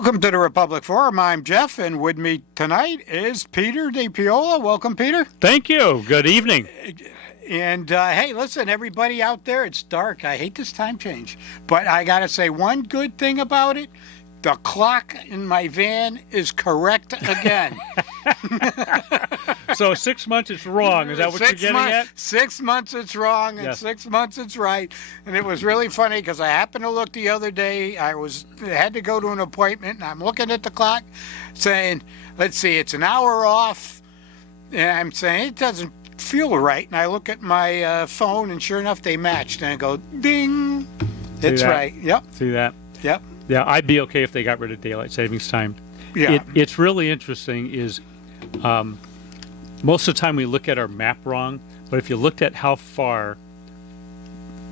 Welcome to the Republic Forum. I'm Jeff, and with me tonight is Peter DiPiola. Welcome, Peter. Thank you. Good evening. And hey, listen, everybody out there, it's dark. I hate this time change. But I got to say one good thing about it. The clock in my van is correct again. So 6 months it's wrong. Is that what you're getting at? 6 months it's wrong, and Yes. 6 months it's right. And it was really funny because I happened to look the other day. I had to go to an appointment, and I'm looking at the clock saying, let's see, it's an hour off. And I'm saying, it doesn't feel right. And I look at my phone, and sure enough, they matched. And I go, ding. It's that? right. Yep. See that? Yep. Yeah, I'd be okay if they got rid of daylight savings time. Yeah. It's really interesting is most of the time we look at our map wrong, but if you looked at how far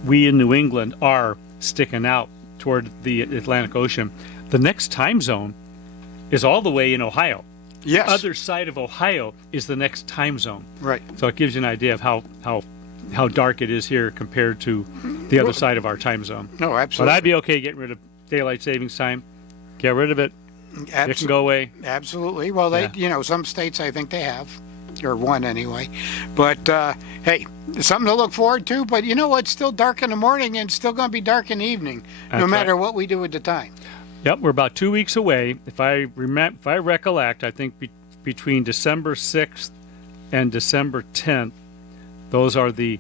we in New England are sticking out toward the Atlantic Ocean, the next time zone is all the way in Ohio. Yes. The other side of Ohio is the next time zone. Right. So it gives you an idea of how dark it is here compared to the other side of our time zone. No, But absolutely. I'd be okay getting rid of daylight savings time. Get rid of it. It can go away. Absolutely. Well, they, some states I think they have, or one anyway. But hey, something to look forward to. But you know what? It's still dark in the morning, and it's still going to be dark in the evening, no That's matter right. what we do with the time. Yep, we're about 2 weeks away. If I recollect, I think between December 6th and December 10th, those are the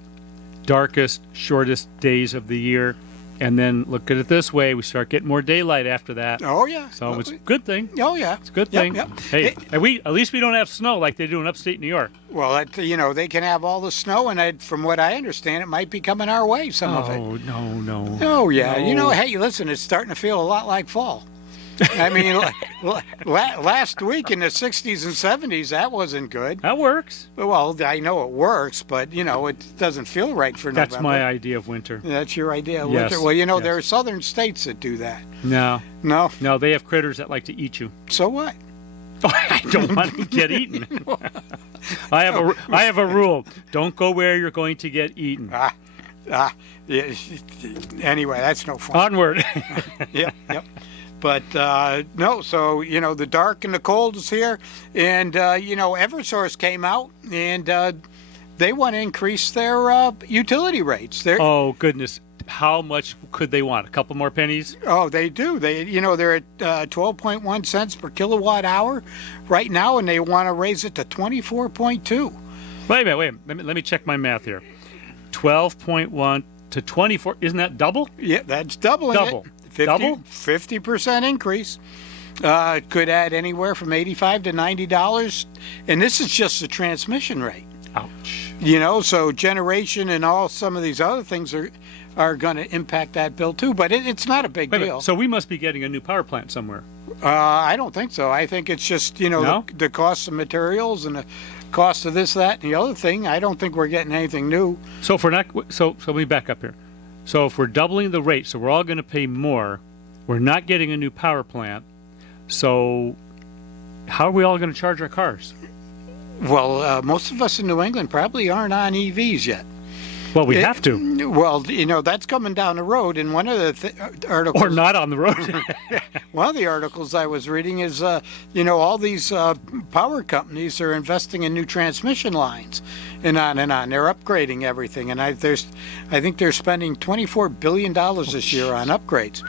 darkest, shortest days of the year. And then look at it this way: we start getting more daylight after that. Oh yeah. So it's a good thing. Oh yeah. It's a good Yep, thing. yep. Hey, at least we don't have snow like they do in upstate New York. Well, they can have all the snow, and from what I understand, it might be coming our way. Some of it. Oh no. Oh yeah. No. Hey, listen, it's starting to feel a lot like fall. I mean, last week in the 60s and 70s, that wasn't good. That works. Well, I know it works, but, it doesn't feel right for That's November. my idea of winter. That's your idea of Yes, winter. Well, yes. there are southern states that do that. No, No? they have critters that like to eat you. So what? I don't want to get eaten. I have a rule. Don't go where you're going to get eaten. Yeah. Anyway, that's no fun. Onward. Yep. But, no, so, the dark and the cold is here. And, Eversource came out, and they want to increase their utility rates. Oh, goodness. How much could they want? A couple more pennies? Oh, they do. They're at 12.1 cents per kilowatt hour right now, and they want to raise it to 24.2. Wait a minute. Let me check my math here. 12.1 to 24. Isn't that double? Yeah, that's doubling Double. it. Double? 50% increase. It could add anywhere from $85 to $90, and this is just the transmission rate. Ouch. So generation and some of these other things are going to impact that bill too, but it's not a big Wait a minute. deal. So we must be getting a new power plant somewhere. I don't think so. I think it's just, No? the cost of materials and the cost of this, that, and the other thing. I don't think we're getting anything new. So if we're not, so let me back up here. So if we're doubling the rate, so we're all going to pay more, we're not getting a new power plant. So how are we all going to charge our cars? Well, most of us in New England probably aren't on EVs yet. Well, we have to. Well, that's coming down the road. And one of the articles, Or not on the road. one of the articles I was reading is, all these power companies are investing in new transmission lines, and on and on. They're upgrading everything, and I think they're spending $24 billion this year on upgrades.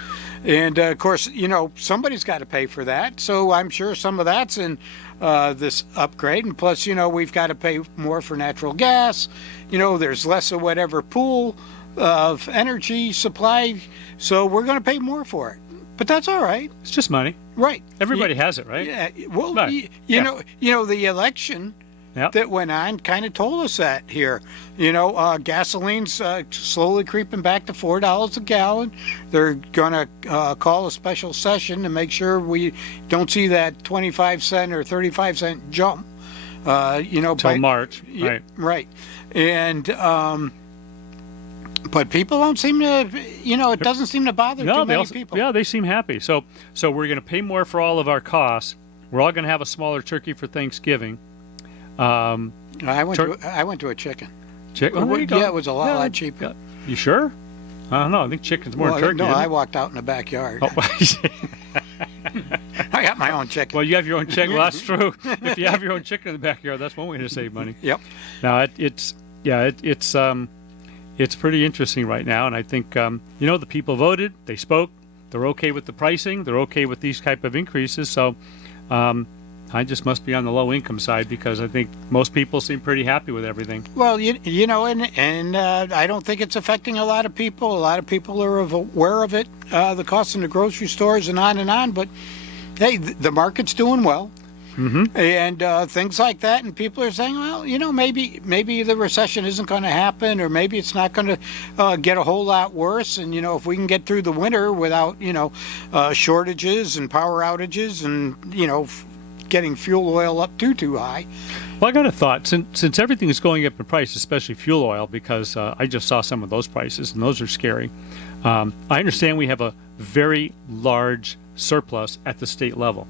And of course, somebody's got to pay for that. So I'm sure some of that's in this upgrade, and plus, we've got to pay more for natural gas. There's less of whatever pool of energy supply, so we're going to pay more for it. But that's all right. It's just money. Right. Everybody has it, right? Yeah. Well, Right. the election Yep. that went on kind of told us that here. Gasoline's slowly creeping back to $4 a gallon. They're going to call a special session to make sure we don't see that 25-cent or 35-cent jump. Till March. Right. Right. And but people don't seem to, it doesn't seem to bother too many people. Yeah, they seem happy. So we're going to pay more for all of our costs. We're all going to have a smaller turkey for Thanksgiving. I went to a chicken. Oh, there you go. Yeah, it was a lot cheaper. Yeah. You sure? I don't know. I think chicken's more turkey. No, isn't it? I walked out in the backyard. Oh, I got my own chicken. Well, you have your own chicken. Well, that's true. If you have your own chicken in the backyard, that's one way to save money. Yep. Now, it's pretty interesting right now, and I think the people voted, they spoke, they're okay with the pricing, they're okay with these type of increases. So, I just must be on the low income side because I think most people seem pretty happy with everything. Well, and I don't think it's affecting a lot of people. A lot of people are aware of it, the cost in the grocery stores and on. But hey, the market's doing well, and things like that. And people are saying, well, maybe the recession isn't going to happen, or maybe it's not going to get a whole lot worse. And if we can get through the winter without shortages and power outages and getting fuel oil up too high. Well, I got a thought. Since everything is going up in price, especially fuel oil, because I just saw some of those prices, and those are scary. I understand we have a very large surplus at the state level.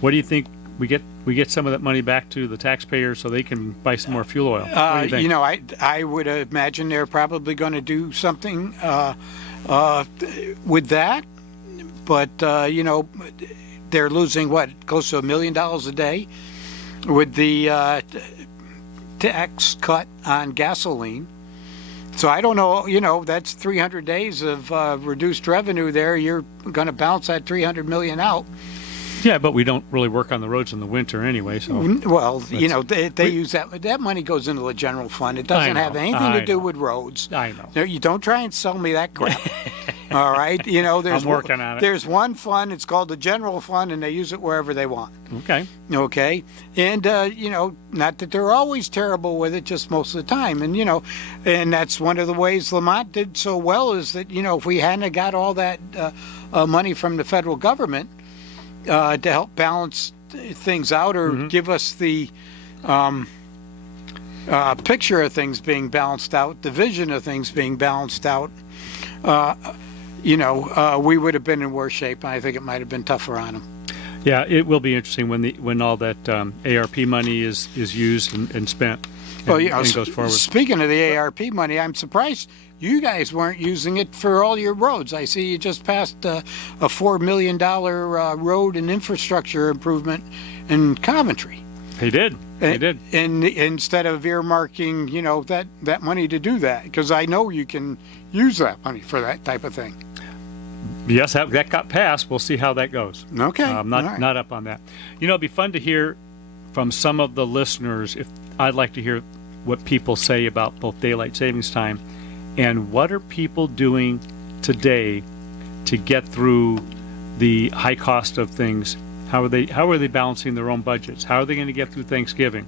What do you think? We get some of that money back to the taxpayers so they can buy some more fuel oil. What do you think? I would imagine they're probably going to do something with that, but they're losing close to $1 million a day with the tax cut on gasoline. So I don't know, that's 300 days of reduced revenue there. You're going to bounce that 300 million out. Yeah, but we don't really work on the roads in the winter anyway. So well, they use that money goes into the general fund. It doesn't have anything to do with roads. I know. You don't try and sell me that crap. All right, there's I'm working on it. There's one fund. It's called the general fund, and they use it wherever they want. Okay, and not that they're always terrible with it, just most of the time. And and that's one of the ways Lamont did so well is that if we hadn't got all that money from the federal government to help balance things out or give us the picture of things being balanced out, the vision of things being balanced out, we would have been in worse shape. And I think it might have been tougher on them. Yeah, it will be interesting when all that ARP money is used and spent and goes forward. Speaking of the ARP money, I'm surprised you guys weren't using it for all your roads. I see you just passed a $4 million road and infrastructure improvement in Coventry. He did. And instead of earmarking, that money to do that, because I know you can use that money for that type of thing. Yes, that got passed. We'll see how that goes. Okay. I'm not up on that. It'd be fun to hear from some of the listeners. I'd like to hear what people say about both daylight savings time and what are people doing today to get through the high cost of things. How are they balancing their own budgets? How are they going to get through Thanksgiving?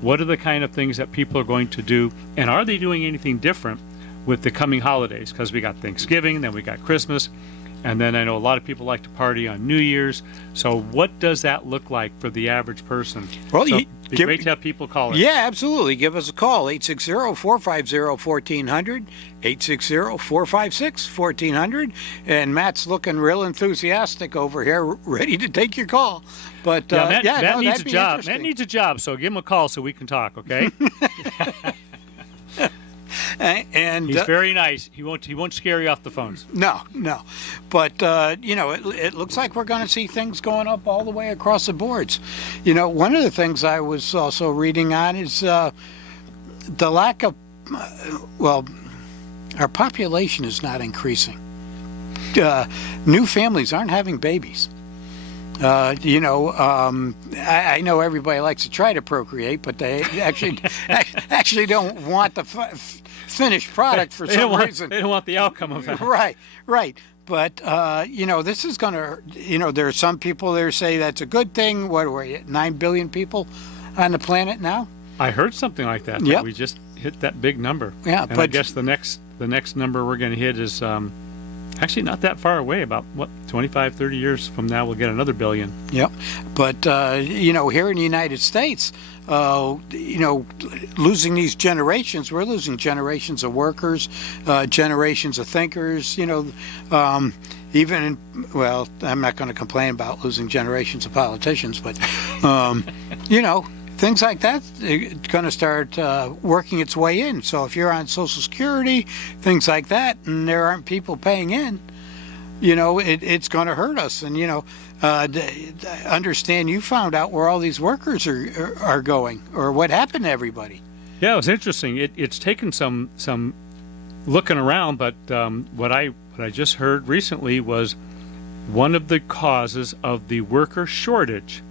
What are the kind of things that people are going to do? And are they doing anything different with the coming holidays? Because we got Thanksgiving, then we got Christmas, and then I know a lot of people like to party on New Year's. So what does that look like for the average person? Well, it'd be great to have people call in. Yeah, absolutely. Give us a call, 860-450-1400, 860-456-1400. And Matt's looking real enthusiastic over here, ready to take your call. But Matt needs a job. Matt needs a job, so give him a call so we can talk, okay? And he's very nice. He won't scare you off the phones. No. But it looks like we're going to see things going up all the way across the boards. One of the things I was also reading on is the lack of our population is not increasing. New families aren't having babies. I know everybody likes to try to procreate, but they actually don't want the finished product for some reason. They don't want the outcome of that. Right. But this is going to. There are some people that say that's a good thing. What are we at? 9 billion people on the planet now. I heard something like that. Yep. We just hit that big number. Yeah, but I guess the next number we're going to hit is. Actually, not that far away. About 25, 30 years from now, we'll get another billion. Yep. But here in the United States, losing these generations, we're losing generations of workers, generations of thinkers. I'm not going to complain about losing generations of politicians, but things like that are going to start working its way in. So if you're on Social Security, things like that, and there aren't people paying in, it's going to hurt us. And understand you found out where all these workers are going, or what happened to everybody. Yeah, it was interesting. It's taken some looking around, but what I just heard recently was one of the causes of the worker shortage.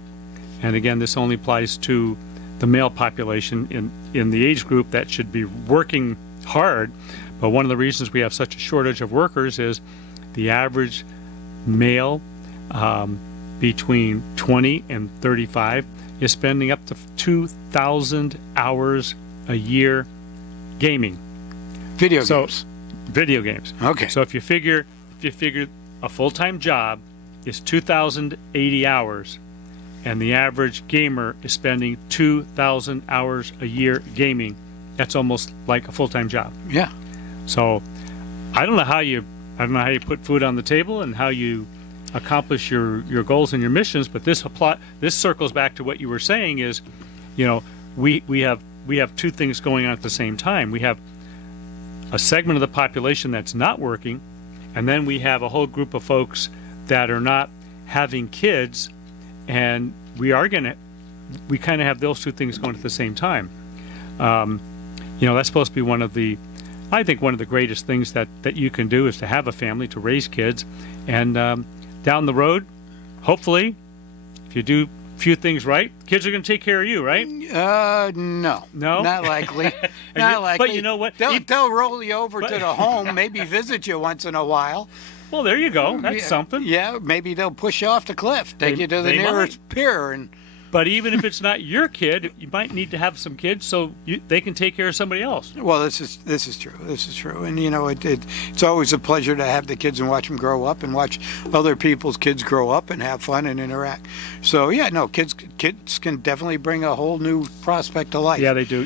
And again, this only applies to the male population in the age group that should be working hard. But one of the reasons we have such a shortage of workers is the average male between 20 and 35 is spending up to 2,000 hours a year gaming. Video games. Video games. Okay. So if you figure a full-time job is 2,080 hours, and the average gamer is spending 2,000 hours a year gaming, that's almost like a full-time job. Yeah. So I don't know how you put food on the table and how you accomplish your goals and your missions, but this circles back to what you were saying is, we have two things going on at the same time. We have a segment of the population that's not working, and then we have a whole group of folks that are not having kids, and we kind of have those two things going at the same time. That's supposed to be I think one of the greatest things that you can do is to have a family, to raise kids, and down the road, hopefully, if you do a few things right, kids are going to take care of you, right? No, not likely. Not likely. But you know what? They'll roll you over to the home, maybe visit you once in a while. Well, there you go. That's something. Yeah, maybe they'll push you off the cliff, take you to the nearest pier, and. But even if it's not your kid, you might need to have some kids so they can take care of somebody else. Well, this is true. This is true, and it's always a pleasure to have the kids and watch them grow up, and watch other people's kids grow up and have fun and interact. So yeah, no, kids can definitely bring a whole new prospect to life. Yeah, they do.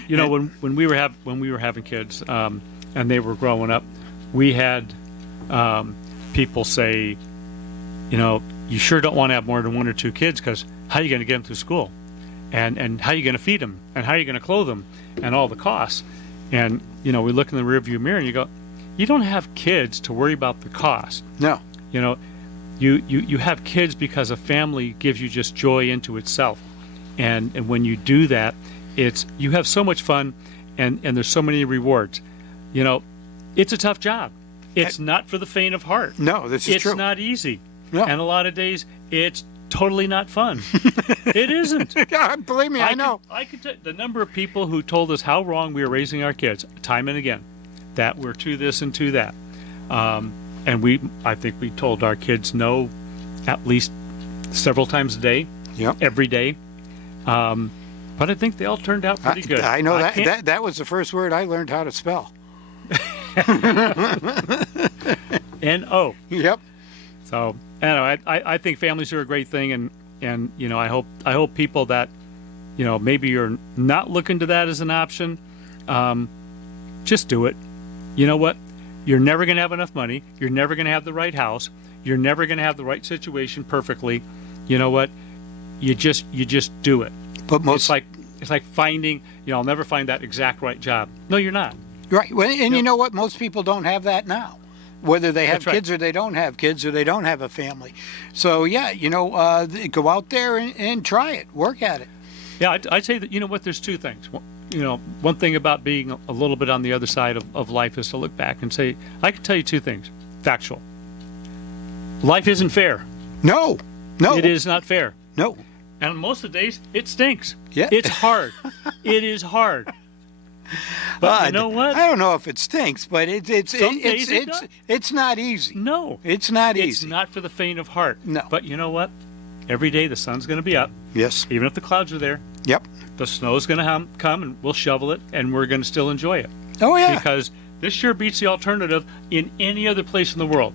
When we were having kids and they were growing up, we had people say, you sure don't want to have more than one or two kids, because how are you going to get them through school, and how are you going to feed them, and how are you going to clothe them, and all the costs. And we look in the rearview mirror and you go, you don't have kids to worry about the cost. No. You have kids because a family gives you just joy into itself, and when you do that, you have so much fun, and there's so many rewards. It's a tough job. It's not for the faint of heart. No, this is true. It's not easy. No. And a lot of days it's totally not fun. It isn't. Yeah, believe me, I know. I could tell the number of people who told us how wrong we were raising our kids time and again, that we're to this and to that. And I think we told our kids no at least several times a day, Yep. every day. But I think they all turned out pretty good. I know that was the first word I learned how to spell. N-O. Yep. So, I think families are a great thing, and I hope people that, maybe you're not looking to that as an option, just do it. You know what? You're never going to have enough money. You're never going to have the right house. You're never going to have the right situation perfectly. You know what? You just do it. But it's like finding, I'll never find that exact right job. No, you're not. Right. Well, and you know what? Most people don't have that now. Whether they have kids or they don't have kids, or they don't have a family. So yeah, go out there and try it, work at it. Yeah, I'd say that there's two things. One thing about being a little bit on the other side of life is to look back and say, I can tell you two things, factual. Life isn't fair. No, it is not fair. No, and most of the days it stinks. Yeah, it's hard. It is hard. But you know what? I don't know if it stinks, but it's not easy. No, it's not easy. It's not for the faint of heart. No. But you know what? Every day the sun's going to be up. Yes. Even if the clouds are there. Yep. The snow's going to come, and we'll shovel it, and we're going to still enjoy it. Oh yeah. Because this sure beats the alternative in any other place in the world.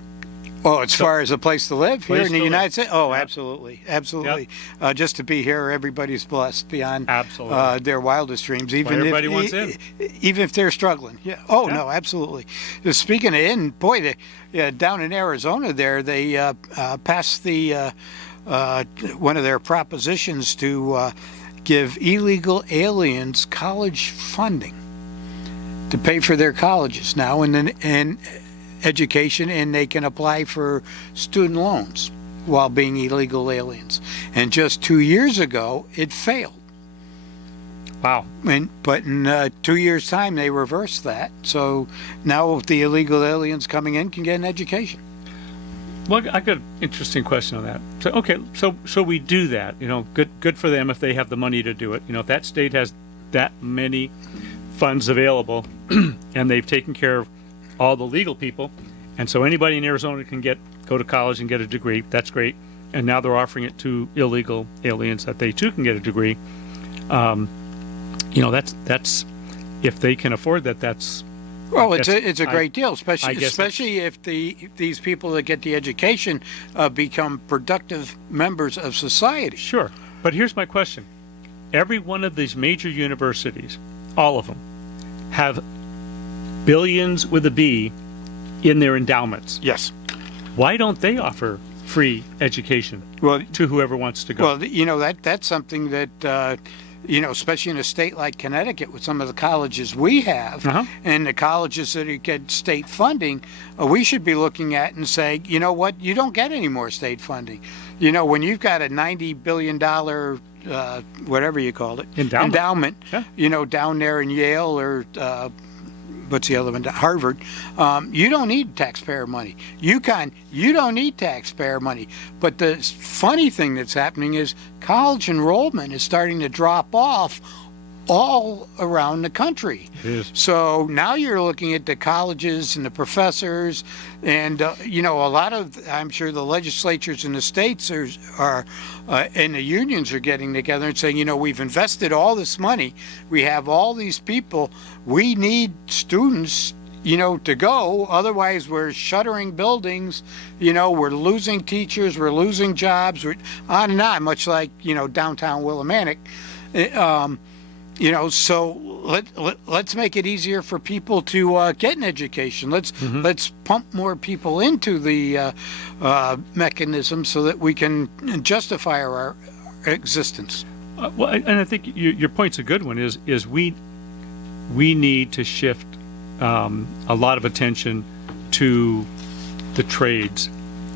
Oh, as far as a place to live here in the United States? Oh, yeah. Absolutely. Just to be here, everybody's blessed beyond their wildest dreams. Even everybody wants in. Even if they're struggling. Yeah. Oh, yeah. No, absolutely. Speaking of in, boy, down in Arizona there, they passed the one of their propositions to give illegal aliens college funding to pay for their colleges now, and education, and they can apply for student loans while being illegal aliens. And just 2 years ago, it failed. Wow. But in 2 years' time, they reversed that. So now the illegal aliens coming in can get an education. Well, I got an interesting question on that. So, okay, so we do that. Good for them if they have the money to do it. If that state has that many funds available, and they've taken care of all the legal people, and so anybody in Arizona can go to college and get a degree. That's great. And now they're offering it to illegal aliens that they too can get a degree. That's if they can afford that. That's well, it's a great deal, I especially guess if these people that get the education become productive members of society. sure. But here's my question: every one of these major universities, all of them, have billions with a B in their endowments. Yes. Why don't they offer free education to whoever wants to go? Well, that's something that especially in a state like Connecticut with some of the colleges we have and the colleges that get state funding, we should be looking at and saying, you know what, you don't get any more state funding. When you've got a $90 billion whatever you called it, endowment, Yeah. Down there in Yale or what's the other one? Harvard. You don't need taxpayer money. UConn, you don't need taxpayer money. But the funny thing that's happening is college enrollment is starting to drop off all around the country. It is. So now you're looking at the colleges and the professors, and a lot of, I'm sure the legislatures in the states are and the unions are getting together and saying, we've invested all this money, we have all these people, we need students to go, otherwise we're shuttering buildings, we're losing teachers, we're losing jobs, we're on and on, much like downtown Willimantic. So let's make it easier for people to get an education. Let's pump more people into the mechanism so that we can justify our existence. And I think your point's a good one. Is we need to shift a lot of attention to the trades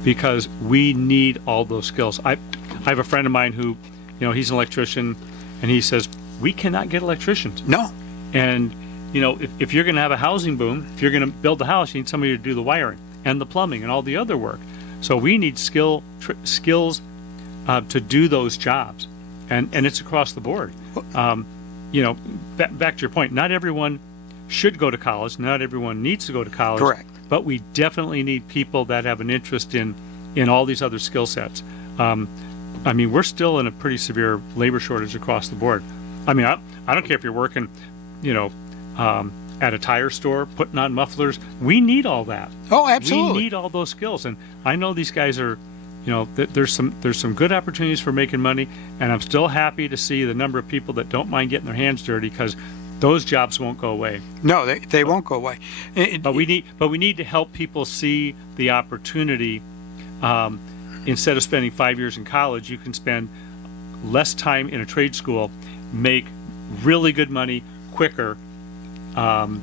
because we need all those skills. I have a friend of mine who, he's an electrician, and he says, we cannot get electricians. No. And, if you're going to have a housing boom, if you're going to build the house, you need somebody to do the wiring and the plumbing and all the other work. So we need skills to do those jobs. And it's across the board. Back to your point, not everyone should go to college. Not everyone needs to go to college. Correct. But we definitely need people that have an interest in all these other skill sets. We're still in a pretty severe labor shortage across the board. I don't care if you're working, at a tire store, putting on mufflers. We need all that. Oh, absolutely. We need all those skills. And I know these guys are, there's some good opportunities for making money. And I'm still happy to see the number of people that don't mind getting their hands dirty because those jobs won't go away. No, they won't go away. But we need to help people see the opportunity. Instead of spending 5 years in college, you can spend less time in a trade school, make really good money quicker, and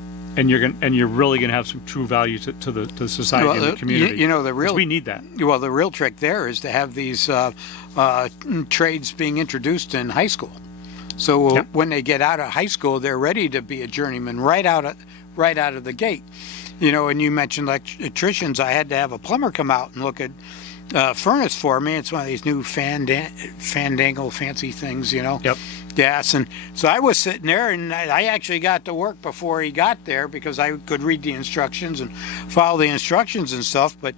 you're really gonna have some true value to the society and the community. We need that. Well, the real trick there is to have these trades being introduced in high school. So when they get out of high school, they're ready to be a journeyman right out of the gate. And you mentioned electricians. I had to have a plumber come out and look at furnace for me. It's one of these new fandangle fancy things, Yep. Yes, and so I was sitting there, and I actually got to work before he got there because I could read the instructions and follow the instructions and stuff. But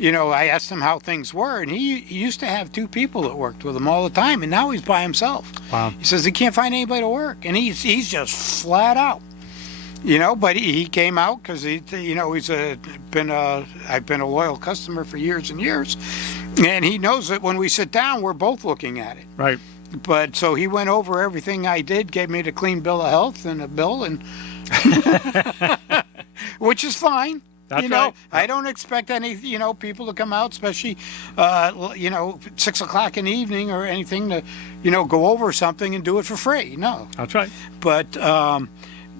I asked him how things were, and he used to have two people that worked with him all the time, and now he's by himself. Wow. He says he can't find anybody to work, and he's just flat out. But he came out because I've been a loyal customer for years and years, and he knows that when we sit down, we're both looking at it. Right. But so he went over everything I did, gave me the clean bill of health and a bill, and which is fine. That's right. I don't expect any, people to come out, especially, 6 o'clock in the evening or anything to, go over something and do it for free. No. That's right. But,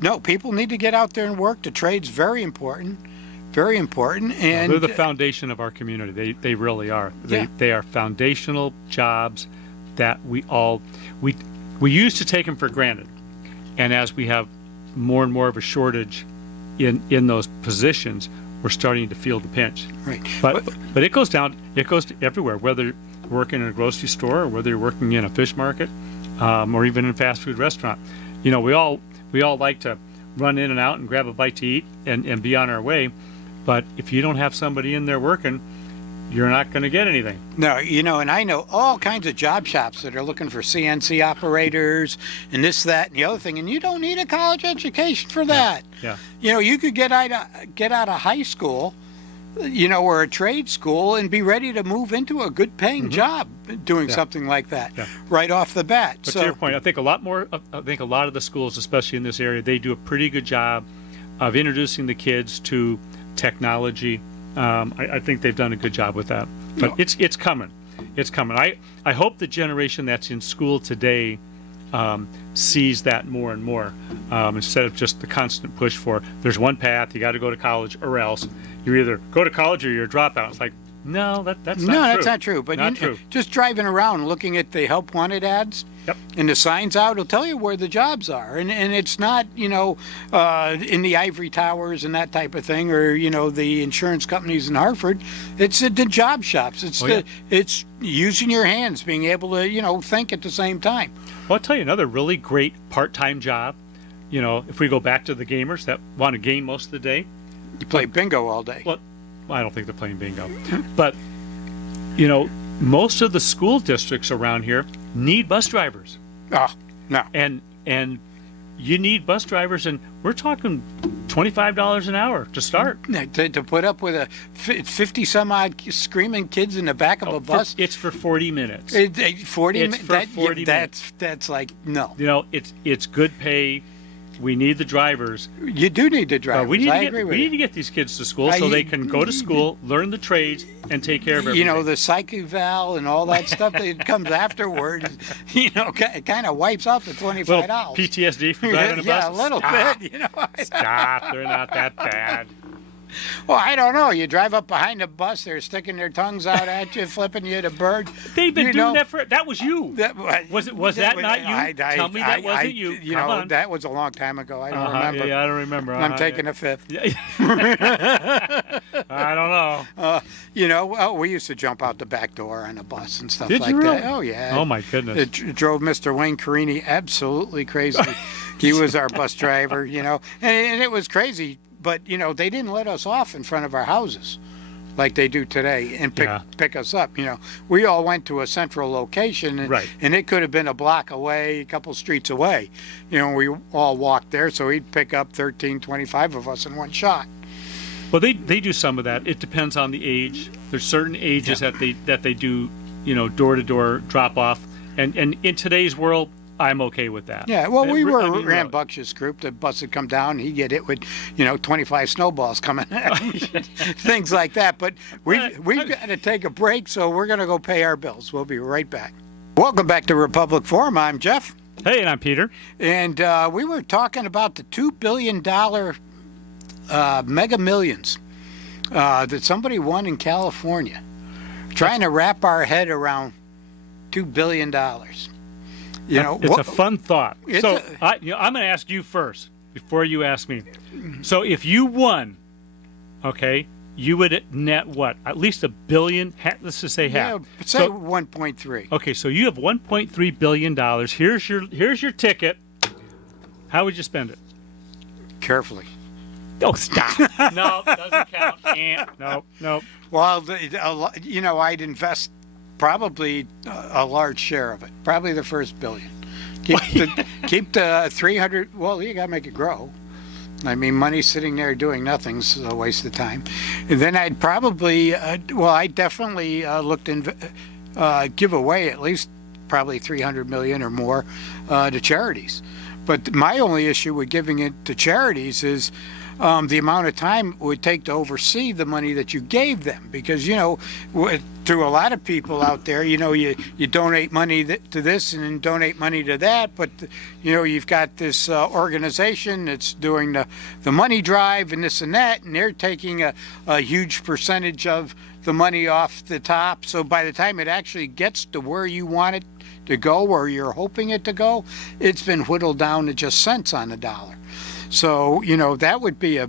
no, people need to get out there and work. The trade's very important. very important. And They're the foundation of our community. They really are. Yeah. They are foundational jobs that we used to take them for granted. And as we have more and more of a shortage in those positions, we're starting to feel the pinch. right. But it goes to everywhere, whether you're working in a grocery store or whether you're working in a fish market, or even in a fast food restaurant. You know, we all like to run in and out and grab a bite to eat and be on our way. But if you don't have somebody in there working, you're not going to get anything. No, you know, and I know all kinds of job shops that are looking for CNC operators and this, that, and the other thing, and you don't need a college education for that. Yeah. You know, you could get out of high school, you know, or a trade school and be ready to move into a good paying job doing something like that right off the bat. But to your point, I think a lot of the schools, especially in this area, they do a pretty good job of introducing the kids to technology. I think they've done a good job with that. But it's coming. It's coming. I hope the generation that's in school today sees that more and more, instead of just the constant push for there's one path, you got to go to college or else. You either go to college or you're a dropout. It's like, no, that's not true. No, that's not true. But Not true. just driving around looking at the help wanted ads and the signs out will tell you where the jobs are. And it's not, you know, in the ivory towers and that type of thing, or, you know, the insurance companies in Hartford. It's at the job shops. It's using your hands, being able to, you know, think at the same time. Well, I'll tell you another really great part-time job. You know, if we go back to the gamers that want to game most of the day. You play bingo all day. Well, I don't think they're playing bingo. But, you know, most of the school districts around here need bus drivers. Oh, no. And you need bus drivers, and we're talking $25 an hour to start. To put up with a 50 some odd screaming kids in the back of a bus. It's for 40 minutes. 40 It's for 40 minutes. That's like, no. You know, it's good pay. We need the drivers. You do need the drivers. We I agree with need you. to get these kids to school so they can go to school, learn the trades, and take care of everything. You know, the psych eval and all that stuff that comes afterward, you know, it kind of wipes out the $25. Little PTSD from driving a bus. Yeah, a little Stop. bit. You know. Stop. They're not that bad. Well, I don't know. You drive up behind the bus, they're sticking their tongues out at you, flipping you the bird. They've been You doing know, that for. That was you. Was that not you? Tell me that wasn't you. You Come know, on. that was a long time ago. I don't remember. Yeah, I don't remember. I'm taking a fifth. I don't know. You know, well, we used to jump out the back door on a bus and stuff Did like you really? that. Oh, yeah. Oh my goodness. It drove Mr. Wayne Carini absolutely crazy. He was our bus driver, you know, and it was crazy. But, you know, they didn't let us off in front of our houses like they do today and pick us up. You know, we all went to a central location, and it could have been a block away, a couple streets away. You know, we all walked there, so he'd pick up 13, 25 of us in one shot. Well, they do some of that. It depends on the age. There's certain ages that they do, you know, door-to-door drop-off. And in today's world, I'm okay with that. Yeah, well, we were a rambunctious group. The bus would come down, he'd get hit with, you know, 25 snowballs coming at him, things like that. But we've got to take a break, so we're going to go pay our bills. We'll be right back. Welcome back to Republic Forum. I'm Jeff. Hey, and I'm Peter. And we were talking about the $2 billion Mega Millions that somebody won in California. Trying to wrap our head around $2 billion. You know, it's a fun thought. So I'm going to ask you first before you ask me. So if you won, okay, you would net what? At least $1 billion. Let's just say half. Yeah, say 1.3. Okay, so you have $1.3 billion. Here's your ticket. How would you spend it? Carefully. Oh, stop. No, doesn't count. Nope. Well, you know, I'd invest probably a large share of it, probably the first $1 billion. Keep the 300. Well, you got to make it grow. I mean, money sitting there doing nothing's a waste of time. And then I'd probably, I definitely look to give away at least probably $300 million or more to charities. But my only issue with giving it to charities is the amount of time it would take to oversee the money that you gave them. Because, through a lot of people out there, you donate money to this and then donate money to that. But, you've got this organization that's doing the money drive and this and that, and they're taking a huge percentage of the money off the top. So by the time it actually gets to where you want it to go, or you're hoping it to go, it's been whittled down to just cents on the dollar. So, that would be a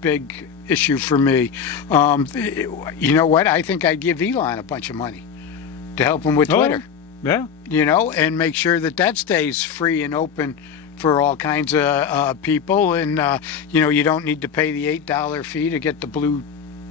big issue for me. You know what? I think I'd give Elon a bunch of money to help him with Twitter. Yeah. And make sure that stays free and open for all kinds of people. And, you don't need to pay the $8 fee to get the blue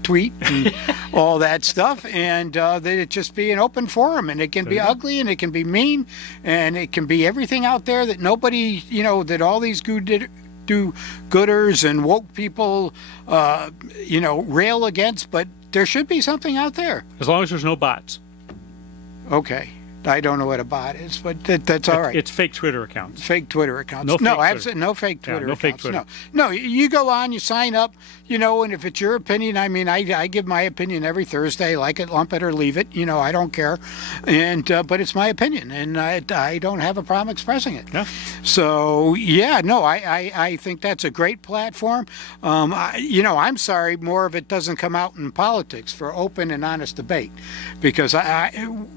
tweet and all that stuff, and that it just be an open forum, and it can be ugly, and it can be mean, and it can be everything out there that nobody, that all these do-gooders and woke people, rail against, but there should be something out there. As long as there's no bots. Okay. I don't know what a bot is, but that's all right. It's fake Twitter accounts. Fake Twitter accounts. Absolutely no fake Twitter no accounts. fake Twitter. No, you go on, you sign up, and if it's your opinion, I give my opinion every Thursday, like it, lump it, or leave it. I don't care, and but it's my opinion, and I don't have a problem expressing it. Yeah. So I think that's a great platform. I'm sorry, more of it doesn't come out in politics for open and honest debate, because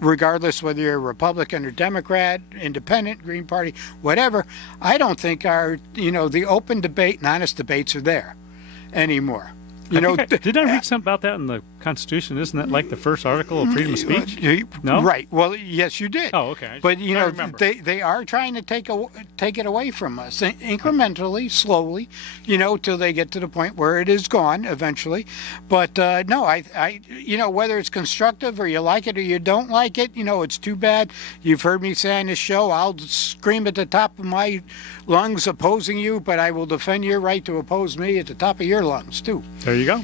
regardless whether you're Republican or Democrat, Independent, Green Party, whatever, I don't think the open debate and honest debates are there anymore. Did I read something about that in the Constitution? Isn't that like the first article of freedom of speech? No? Right. Well, yes, you did. Oh, okay. But, they are trying to take it away from us incrementally, slowly, till they get to the point where it is gone eventually. But, no, I whether it's constructive or you like it or you don't like it, it's too bad. You've heard me say on this show, I'll scream at the top of my lungs opposing you, but I will defend your right to oppose me at the top of your lungs, too. There you go.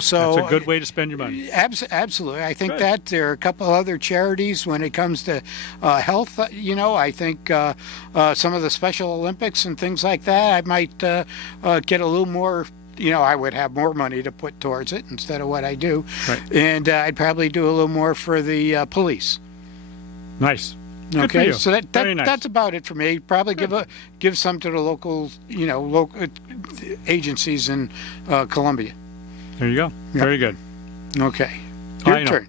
So that's a good way to spend your money. Absolutely. I think that there are a couple other charities when it comes to health. I think some of the Special Olympics and things like that, I might get a little more. I would have more money to put towards it instead of what I do. Right. And I'd probably do a little more for the police. Nice. Good Okay, for you. so Very nice. that's about it for me. Probably give some to the local, local agencies in Columbia. There you go. Yeah. Very good. Okay. I know. Your turn.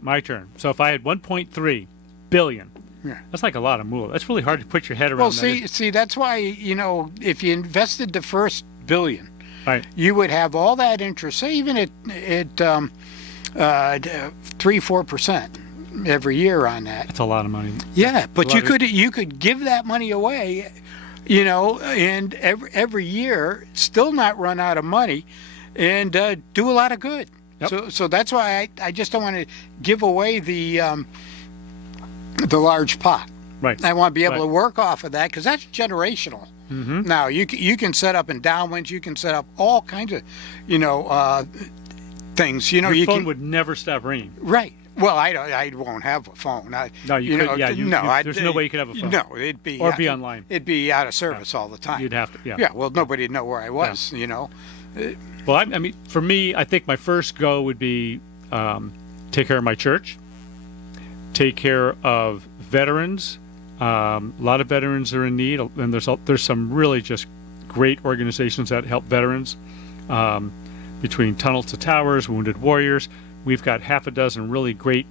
My turn. So if I had 1.3 billion, Yeah. that's like a lot of moolah. That's really hard to put your head around. Well, that. see, that's why, if you invested the first billion, Right. you would have all that interest, say even at 3-4% every year on that. That's a lot of money. Yeah, but lot you could give that money away, and every year still not run out of money, and do a lot of good. Yep. So that's why I just don't want to give away the large pot. Right. I want to be able Right. to work off of that because that's generational. Mm-hmm. Now you can set up endowments, you can set up all kinds of, things. Your you phone can would never stop ringing. right. Well, I won't have a phone. No, you could. Yeah, there's no way you could have a phone. No, it'd be Or be online. It'd be out of service all the time. You'd have to. Yeah. Yeah. Well, nobody'd know where I was. Well, I mean, for me, I think my first go would be take care of my church, take care of veterans. A lot of veterans are in need, and there's some really just great organizations that help veterans. Between Tunnel to Towers, Wounded Warriors, we've got half a dozen really great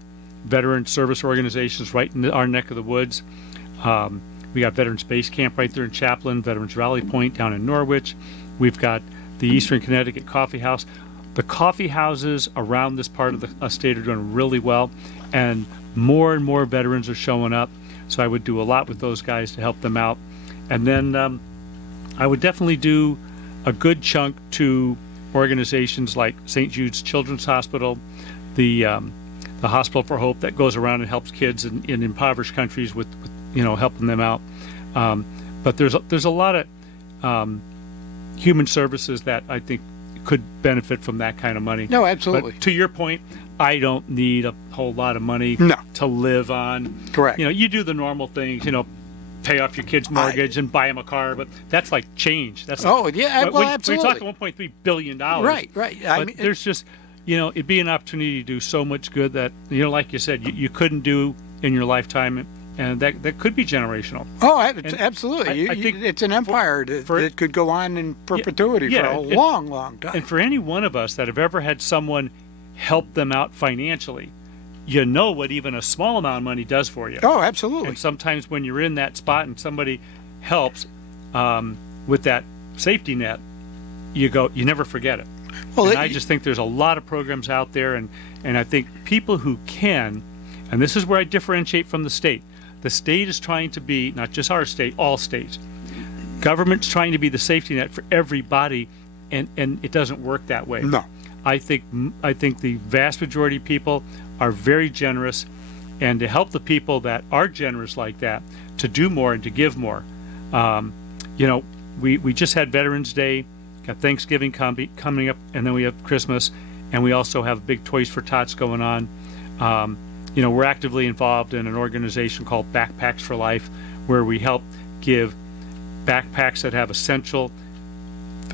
veteran service organizations right in our neck of the woods. We got Veterans Base Camp right there in Chaplin, Veterans Rally Point down in Norwich. We've got the Eastern Connecticut Coffee House. The coffee houses around this part of the state are doing really well, and more veterans are showing up. So I would do a lot with those guys to help them out. And then I would definitely do a good chunk to organizations like St. Jude's Children's Hospital, the Hospital for Hope that goes around and helps kids in impoverished countries with helping them out. But there's a lot of human services that I think could benefit from that kind of money. No, absolutely. But to your point, I don't need a whole lot of money No. to live on. Correct. You do the normal things, pay off your kid's mortgage and buy them a car, but that's like change. That's Oh, yeah, when, well, when absolutely. you're talking $1.3 billion. Right. I But mean, there's just, it'd be an opportunity to do so much good that, like you said, you couldn't do in your lifetime, and that could be generational. absolutely. I think it's an empire that could go on in perpetuity for a long, long time. And for any one of us that have ever had someone help them out financially, you know what even a small amount of money does for you. Oh, absolutely. And sometimes when you're in that spot and somebody helps with that safety net, you never forget it. Well, and I just think there's a lot of programs out there, and I think people who can, and this is where I differentiate from the state. The state is trying to be, not just our state, all states. Government's trying to be the safety net for everybody, and it doesn't work that way. No. I think the vast majority of people are very generous, and to help the people that are generous like that to do more and to give more. We just had Veterans Day, got Thanksgiving coming up, and then we have Christmas, and we also have big Toys for Tots going on. We're actively involved in an organization called Backpacks for Life, where we help give backpacks that have essential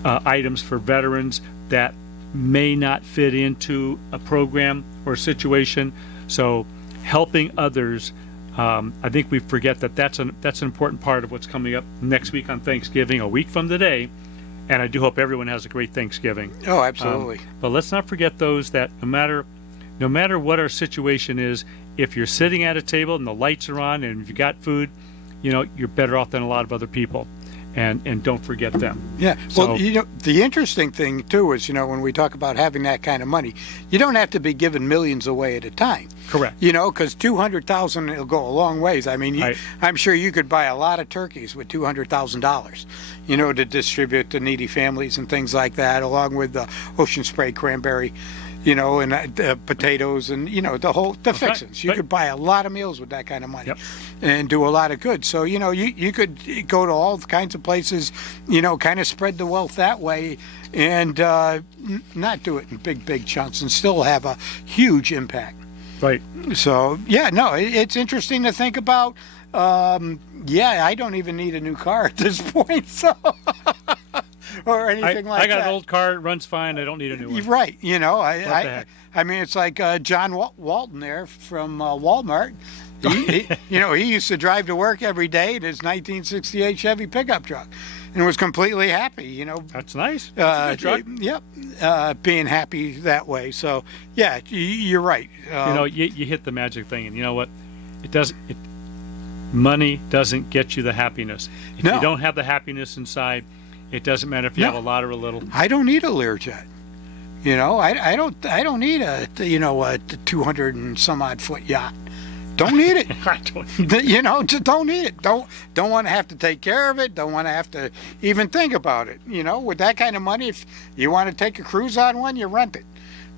items for veterans that may not fit into a program or a situation. So helping others, I think we forget that's an important part of what's coming up next week on Thanksgiving, a week from today. And I do hope everyone has a great Thanksgiving. Oh, absolutely. But let's not forget those that no matter what our situation is, if you're sitting at a table and the lights are on and you've got food, you're better off than a lot of other people. And don't forget them. Yeah. So, Well, the interesting thing, too, is, when we talk about having that kind of money, you don't have to be giving millions away at a time. correct. Because 200,000 will go a long ways. I mean, Right. I'm sure you could buy a lot of turkeys with $200,000, to distribute to needy families and things like that, along with the Ocean Spray cranberry, and potatoes and, the fixings. You Right. could buy a lot of meals with that kind of money. Yep. And do a lot of good. So, you could go to all kinds of places, kind of spread the wealth that way and not do it in big chunks and still have a huge impact. Right. So, it's interesting to think about. I don't even need a new car at this point, so or anything like that. I got an old car, it runs fine. I don't need a new one. Right. the heck? I mean, it's like John Walton there from Walmart. He used to drive to work every day in his 1968 Chevy pickup truck and was completely happy, That's nice. That's a good truck. Yep. Being happy that way. So, yeah, you're right. You hit the magic thing, and you know what? Money doesn't get you the happiness. If No. you don't have the happiness inside, it doesn't matter if you have a lot or a little. I don't need a Learjet. I don't need a 200 and some odd foot yacht. Don't need it. I don't- Just don't need it. Don't want to have to take care of it. Don't want to have to even think about it. With that kind of money, if you want to take a cruise on one, you rent it.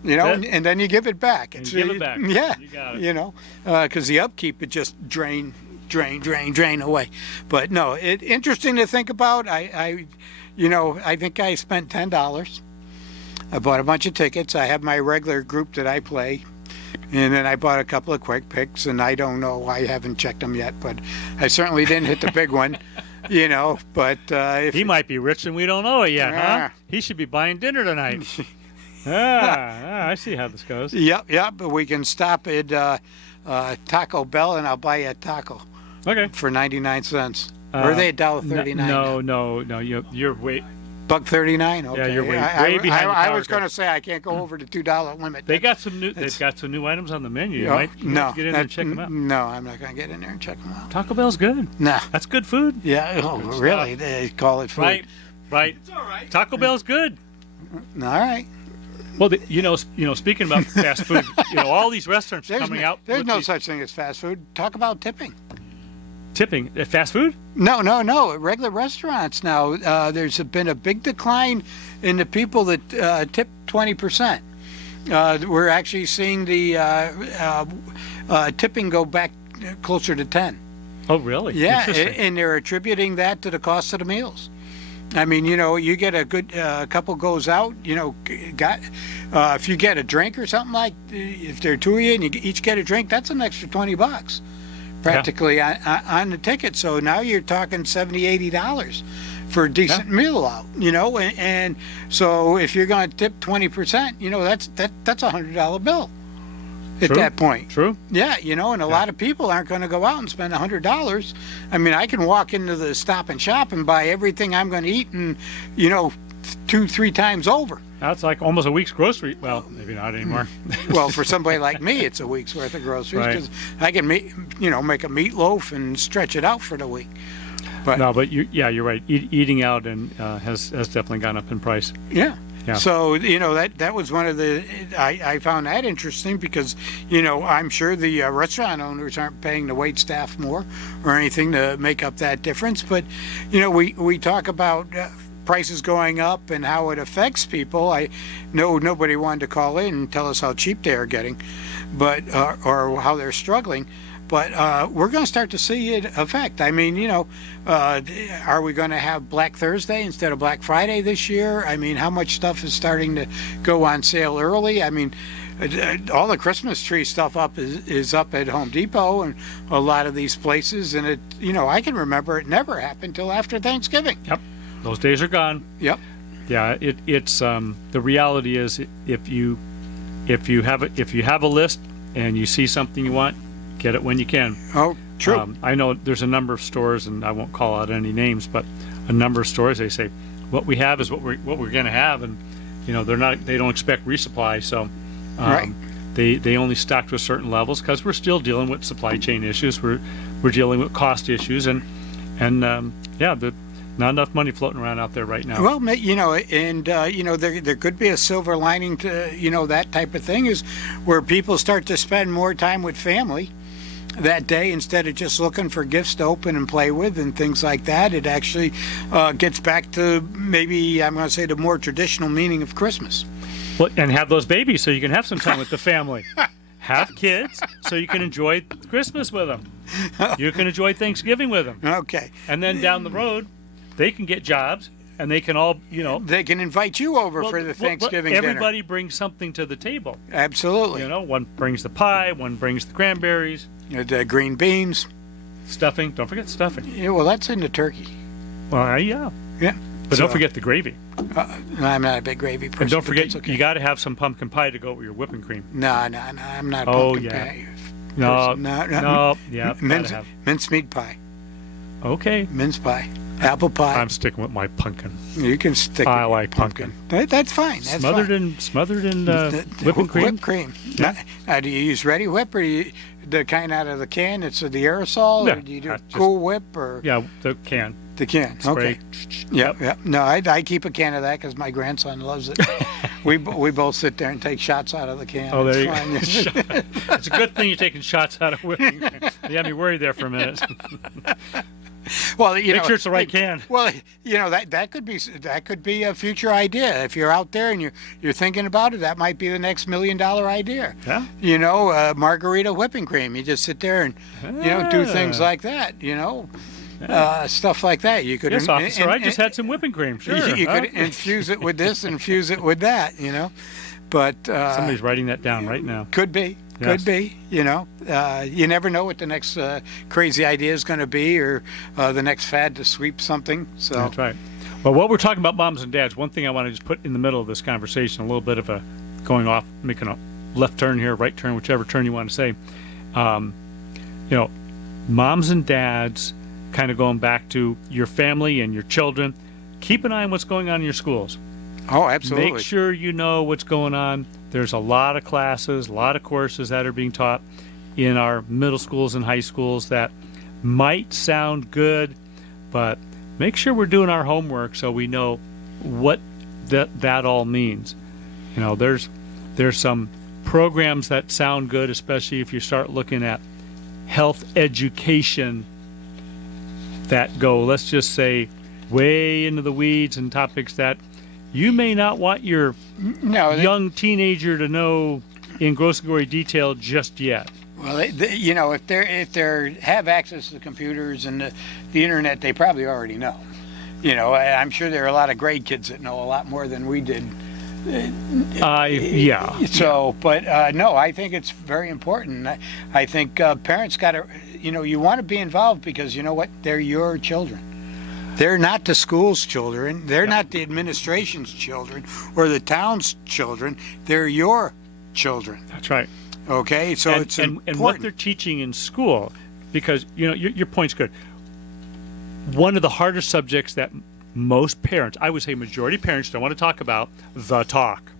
That's it. And then you give it back. And give it back. Yeah. You got it. Because the upkeep would just drain away. But no, interesting to think about. I think I spent $10. I bought a bunch of tickets. I have my regular group that I play. And then I bought a couple of quick picks, and I don't know. I haven't checked them yet, but I certainly didn't hit the big one, But if He might be rich and we don't know it yet, huh? Ah. He should be buying dinner tonight. I see how this goes. Yep, but we can stop at Taco Bell, and I'll buy you a taco Okay. for 99 cents. Or are they $1.39? No. You're way. $1.39. Okay. you're way behind the I power was going to curve. say I can't go over the $2 limit. They've got some new items on the menu. You Oh, might have to get in there and check them out. No, I'm not going to get in there and check them out. Taco Bell's good. No. That's good food. Yeah. Oh, really? They call it food. Right. It's all right. Taco Bell's good. All right. Well, speaking about fast food, all these restaurants are coming out. There's with no these such thing as fast food. Talk about tipping. tipping. Fast food? No. Regular restaurants now. There's been a big decline in the people that tip 20%. We're actually seeing the tipping go back closer to 10. Oh, really? Yeah, Interesting. and they're attributing that to the cost of the meals. I mean, you get a good couple goes out, if you get a drink or something if there are two of you and you each get a drink, that's an extra $20 practically on the ticket. So now you're talking $70, $80 for a decent meal out, and so if you're going to tip 20%, that's a $100 bill at True. that point. True. Yeah, and a lot of people aren't going to go out and spend $100. I mean, I can walk into the Stop and Shop and buy everything I'm going to eat, and 2-3 times over. That's like almost a week's grocery. Well, maybe not anymore. Well, for somebody like me, it's a week's worth of groceries Right. because I can make a meatloaf and stretch it out for the week. But No, but you're right. Eating out and has definitely gone up in price. yeah. Yeah. So that was one of the I found that interesting because I'm sure the restaurant owners aren't paying the wait staff more or anything to make up that difference. But we talk about prices going up and how it affects people. I know nobody wanted to call in and tell us how cheap they are getting, but or how they're struggling. But we're going to start to see it affect. I mean, are we going to have Black Thursday instead of Black Friday this year? I mean, how much stuff is starting to go on sale early? I mean, all the Christmas tree stuff is up at Home Depot and a lot of these places. And I can remember it never happened till after Thanksgiving. Yep. Those days are gone. Yep. Yeah. It's the reality is if you have a list and you see something you want, get it when you can. Oh, true. I know there's a number of stores, and I won't call out any names, but a number of stores, they say what we have is what we're going to have, and they don't expect resupply, so Right. they only stock to a certain levels because we're still dealing with supply chain issues. We're dealing with cost issues, and not enough money floating around out there right now. Well, there could be a silver lining to that type of thing is where people start to spend more time with family that day instead of just looking for gifts to open and play with and things like that. It actually gets back to maybe I'm going to say the more traditional meaning of Christmas. Well, and have those babies so you can have some time with the family. Have kids so you can enjoy Christmas with them. You can enjoy Thanksgiving with them. Okay. And then down the road, they can get jobs and they can all, They can invite you over for the Thanksgiving dinner. everybody brings something to the table. Absolutely. One brings the pie, one brings the cranberries, The green beans. stuffing. Don't forget stuffing. Yeah, well, that's in the turkey. Well, yeah. Yeah. But So, don't forget the gravy. I'm not a big gravy person. And don't but forget, that's okay. you got to have some pumpkin pie to go with your whipping cream. No, I'm not a Oh, pumpkin yeah. pie No, person. no, yeah, Mince, gotta have. mincemeat pie, Okay. mince pie, apple pie. I'm sticking with my pumpkin. You can stick. I with like pumpkin. That's fine. That's Smothered fine. in The whipping cream. Whipped cream. Yeah. Do you use Ready Whip or the kind out of the can? It's the aerosol, Yeah, or do you do just- Cool Whip or Yeah, the can. the can? Spray. Okay. Yeah. No, I keep a can of that because my grandson loves it. we both sit there and take shots out of the can. Oh, there It's you fine. go. It's a good thing you're taking shots out of whipping cream. You had me worried there for a minute. Well, Make sure it's the right can. Well, that could be a future idea. If you're out there and you're thinking about it, that might be the next $1 million idea. Yeah. Margarita whipping cream. You just sit there and do things like that. Stuff like that. You could. Yes, officer, I just had some whipping cream. Sure. You could infuse it with this, infuse it with that. But Somebody's writing that down right now. could be. Yes. Could be, you never know what the next crazy idea is going to be, or the next fad to sweep something. So That's right. Well, while we're talking about moms and dads, one thing I want to just put in the middle of this conversation, a little bit of a going off, making a left turn here, right turn, whichever turn you want to say. Moms and dads, kind of going back to your family and your children, keep an eye on what's going on in your schools. Oh, absolutely. Make sure you know what's going on. There's a lot of classes, a lot of courses that are being taught in our middle schools and high schools that might sound good, but make sure we're doing our homework so we know what that all means. There's some programs that sound good, especially if you start looking at health education that go, let's just say, way into the weeds and topics that you may not want your young teenager to know in gross and gory detail just yet. Well, if they have access to computers and the internet, they probably already know. I'm sure there are a lot of grade kids that know a lot more than we did. Yeah. So, but no, I think it's very important. I think parents got to, you want to be involved because you know what? They're your children. They're not the school's children. They're not the administration's children or the town's children. They're your children. That's right. Okay, so it's and what important. they're teaching in school, because your point's good. One of the hardest subjects that most parents, I would say majority parents, don't want to talk about, the talk.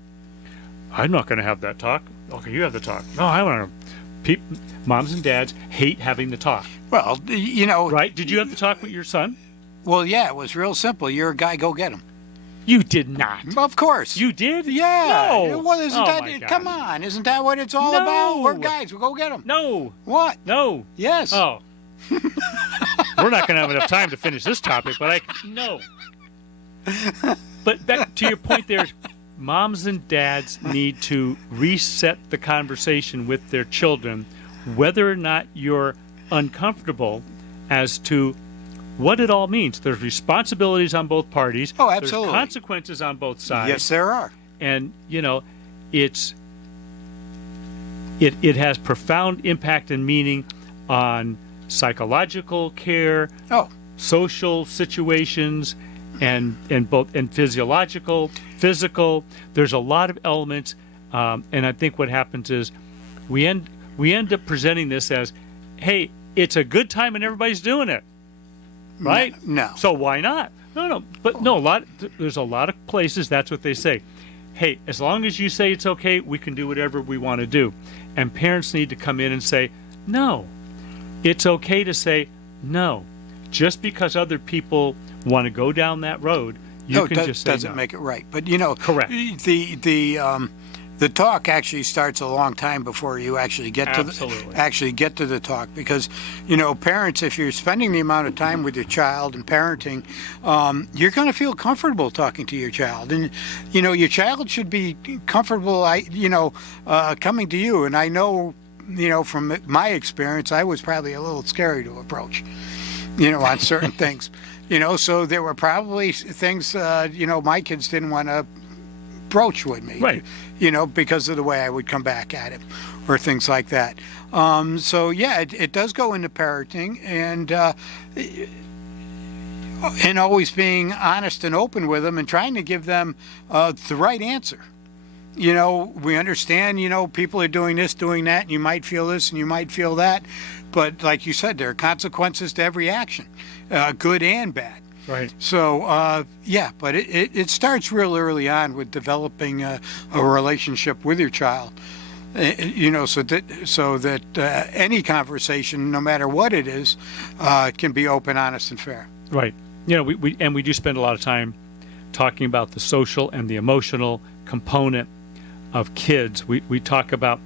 I'm not going to have that talk. Okay, you have the talk. No, I want to. Moms and dads hate having the talk. Well, Right? Did you have the talk with your son? Well, yeah, it was real simple. You're a guy, go get him. You did not. Of course. You did? Yeah. No. Well, isn't Oh, that? my God. Come on, isn't that what it's all No. about? We're guys. We'll go get them. No. What? No. Yes. Oh. We're not going to have enough time to finish this topic, but no. But back to your point there, moms and dads need to reset the conversation with their children, whether or not you're uncomfortable as to what it all means. There's responsibilities on both parties. Oh, absolutely. There's consequences on both sides. Yes, there are. And it has profound impact and meaning on psychological care, Oh, social situations, and physiological, physical. There's a lot of elements, and I think what happens is we end up presenting this as, hey, it's a good time and everybody's doing it, right? No. So why not? No. But no, there's a lot of places that's what they say. Hey, as long as you say it's okay, we can do whatever we want to do. And parents need to come in and say, no, it's okay to say no. Just because other people want to go down that road, you can just say doesn't no. make it right. But Correct. The talk actually starts a long time before you actually get Absolutely. to the talk, because parents, if you're spending the amount of time with your child and parenting, you're going to feel comfortable talking to your child, and your child should be comfortable coming to you. And I know from my experience, I was probably a little scary to approach on certain things, so there were probably things my kids didn't want to approach with me, Right. Because of the way I would come back at it or things like that. So yeah, it does go into parenting, and always being honest and open with them and trying to give them the right answer. We understand, people are doing this, doing that, and you might feel this and you might feel that. But like you said, there are consequences to every action, good and bad. Right. So, but it starts real early on with developing a relationship with your child, so that any conversation, no matter what it is, can be open, honest, and fair. Right. We do spend a lot of time talking about the social and the emotional component of kids. We talk about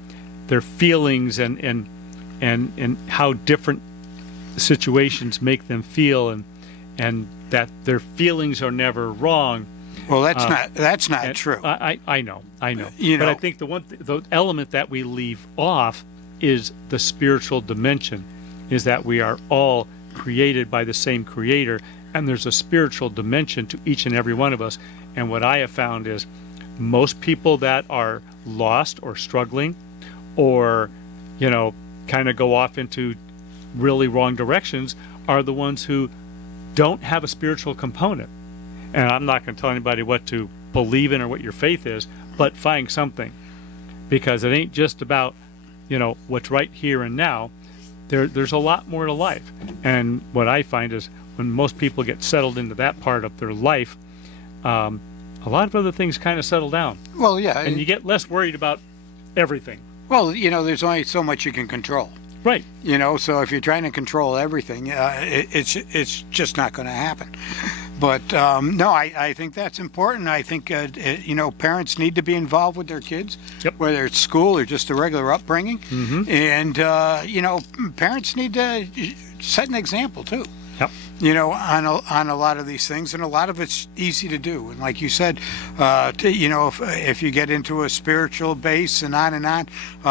their feelings and how different situations make them feel, and that their feelings are never wrong. Well, that's not true. I know. But I think the element that we leave off is the spiritual dimension, is that we are all created by the same creator, and there's a spiritual dimension to each and every one of us. And what I have found is most people that are lost or struggling or, kind of go off into really wrong directions are the ones who don't have a spiritual component. And I'm not going to tell anybody what to believe in or what your faith is, but find something, because it ain't just about, what's right here and now. There's a lot more to life. And what I find is when most people get settled into that part of their life, a lot of other things kind of settle down. Well, yeah. And you get less worried about everything. Well, there's only so much you can control. Right. So if you're trying to control everything, it's just not going to happen. But no, I think that's important. I think parents need to be involved with their kids, Yep. whether it's school or just a regular upbringing. Mm-hmm. And parents need to set an example too. Yep. On a lot of these things, and a lot of it's easy to do. And like you said, if you get into a spiritual base and on,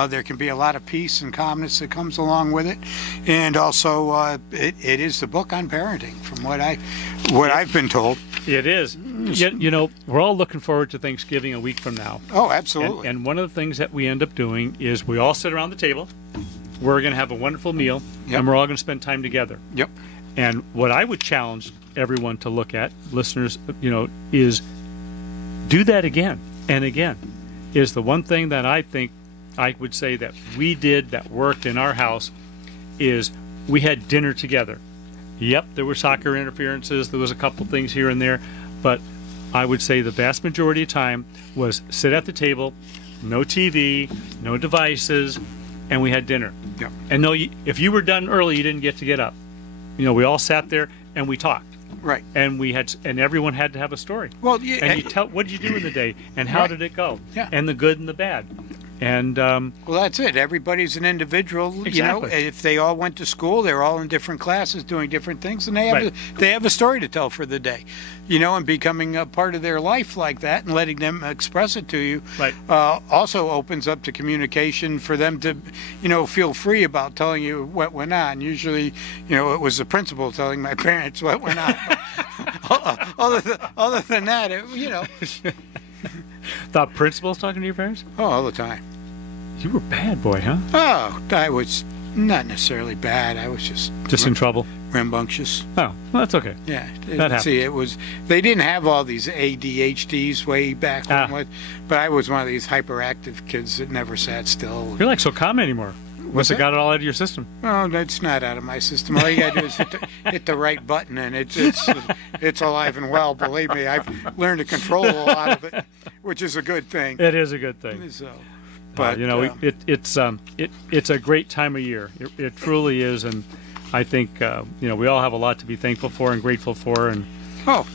there can be a lot of peace and calmness that comes along with it. And also, it is the book on parenting, from what I've been told. It is. We're all looking forward to Thanksgiving a week from now. Oh, absolutely. And one of the things that we end up doing is we all sit around the table, we're going to have a wonderful meal, Yep. and we're all going to spend time together. Yep. And what I would challenge everyone to look at, listeners, is do that again and again. Is the one thing that I think I would say that we did that worked in our house is we had dinner together. Yep, there were soccer interferences. There was a couple things here and there, but I would say the vast majority of time was sit at the table, no TV, no devices, and we had dinner. Yep. And no, if you were done early, you didn't get to get up. We all sat there and we talked, Right. and everyone had to have a story. Well, yeah, And you tell what did you do in the day, and how Right. did it go, Yeah. and the good and the bad, and well, that's it. Everybody's an individual. Exactly. If they all went to school, they're all in different classes doing different things, and Right. they have a story to tell for the day. And becoming a part of their life like that and letting them express it to you, Right. also opens up to communication for them to, feel free about telling you what went on. Usually, it was the principal telling my parents what went on. Other than that, the principal's talking to your parents. all the time. You were a bad boy, huh? Oh, I was not necessarily bad. I was just Just in trouble. rambunctious. Oh, well, that's okay. Yeah. That See, they didn't have all these ADHDs way back Ah. when, but I was one of these hyperactive kids that never sat still. You're like so calm anymore. Must have that? got it all out of your system. Oh, that's not out of my system. All you gotta do is hit the right button, and it's alive and well. Believe me, I've learned to control a lot of it, which is a good thing. It is a good thing. So, But it's a great time of year. It truly is, and I think we all have a lot to be thankful for and grateful for. And oh,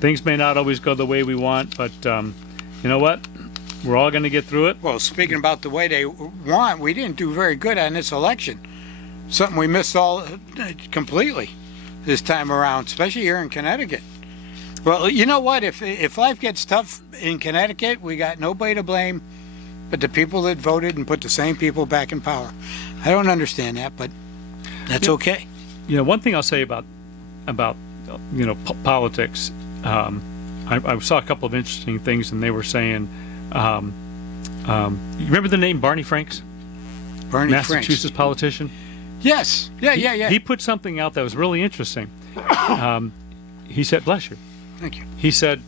things may not always go the way we want, but you know what? We're all going to get through it. well, speaking about the way they want, we didn't do very good on this election. Something we missed all completely this time around, especially here in Connecticut. Well, you know what? If life gets tough in Connecticut, we got nobody to blame but the people that voted and put the same people back in power. I don't understand that, but that's okay. One thing I'll say about politics. I saw a couple of interesting things, and they were saying, you remember the name Barney Franks, Bernie Massachusetts Franks. politician? Yes. Yeah. He put something out that was really interesting. He said, "Bless you." Thank you. He said,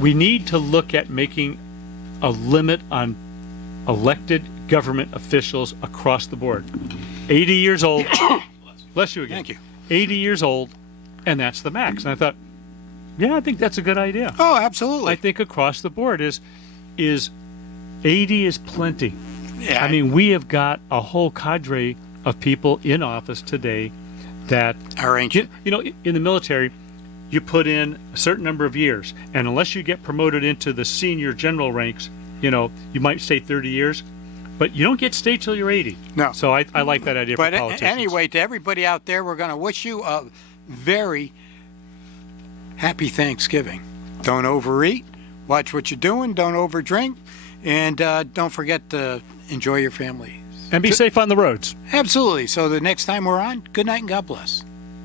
"We need to look at making a limit on elected government officials across the board. 80 years old." Bless you again. Thank you. 80 years old, and that's the max. And I thought, yeah, I think that's a good idea. Oh, absolutely. I think across the board is 80 is plenty. Yeah, I mean, we have got a whole cadre of people in office today that, our ancient. in the military, you put in a certain number of years, and unless you get promoted into the senior general ranks, you might stay 30 years, but you don't get to stay till you're 80. No. So I like that idea But for politicians. anyway, to everybody out there, we're going to wish you a very happy Thanksgiving. Don't overeat. Watch what you're doing. Don't overdrink. And don't forget to enjoy your family. And be safe on the roads. Absolutely. So the next time we're on, good night and God bless.